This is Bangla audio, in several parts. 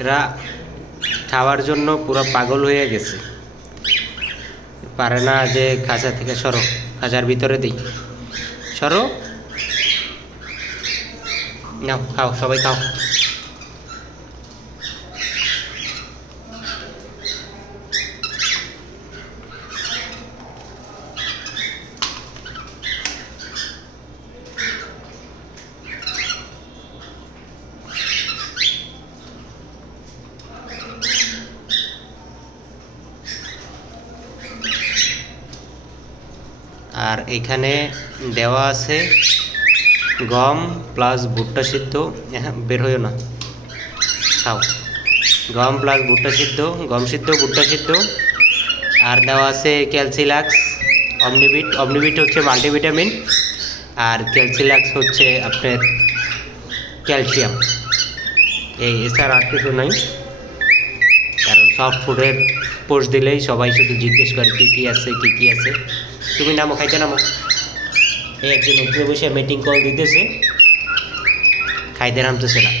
এরা খাওয়ার জন্য পুরো পাগল হয়ে গেছে, পারে না যে খাঁচা থেকে সরো, খাঁচার ভিতরে দিই, সরো, নাও খাও, সবাই খাও। আর এখানে দেওয়া আছে গম প্লাস ভুট্টা সিদ্ধ। হ্যাঁ, বের হইও না, খাও। গম প্লাস ভুট্টা সিদ্ধ, গম সিদ্ধ, ভুট্টা সিদ্ধ। আর দেওয়া আছে ক্যালসিলাক্স, অমনিভিট। অমনিভিট হচ্ছে মাল্টিভিটামিন, আর ক্যালসিলাক্স হচ্ছে আপনার ক্যালসিয়াম। এই এছাড়া আর কিছু নাই। কারণ সফট ফুডের পোস্ট দিলেই সবাই শুধু জিজ্ঞেস করে কী কী আছে, কী কী আছে। তুমি নামো, খাইতে নামো। এই একজন উপরে বসে মিটিং কল দিতেছে, খাইতে নামতেছে না।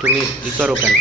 তুমি ই করো কেন?